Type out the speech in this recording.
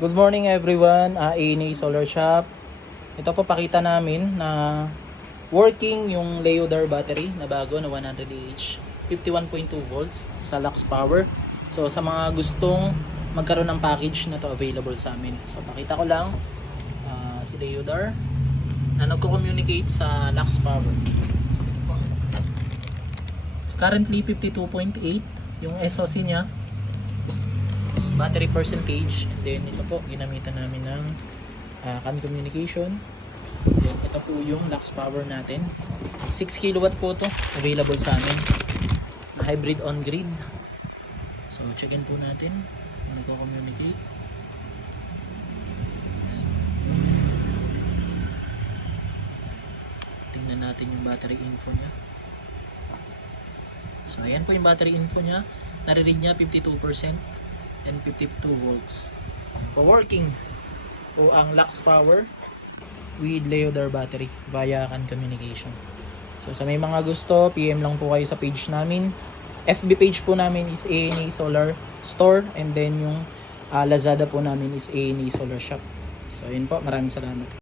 Good morning everyone, A&A Solar Shop. Ito po pakita namin na working yung Leodar battery na bago na 100Ah 51.2 volts sa Lux Power. So sa mga gustong magkaroon ng package na to, available sa amin. So pakita ko lang si Leodar na nagko-communicate sa Lux Power. So, ito po. Currently 52.8 yung SOC niya, battery percentage, and then ito po ginamitan namin ng CAN communication. Then ito po yung Lux Power natin, 6 kilowatt po to, available sa amin na hybrid on grid. So check-in po natin kung nagko-communicate. So, tingnan natin yung battery info nya. So ayan po yung battery info nya, nare-read nya 52% and 52 volts. So, working po ang Lux Power with Leodar battery via CAN communication. So sa may mga gusto, PM lang po kayo sa page namin. FB page po namin is A&A Solar Store, and then yung Lazada po namin is A&A Solar Shop. So ayun po, maraming salamat.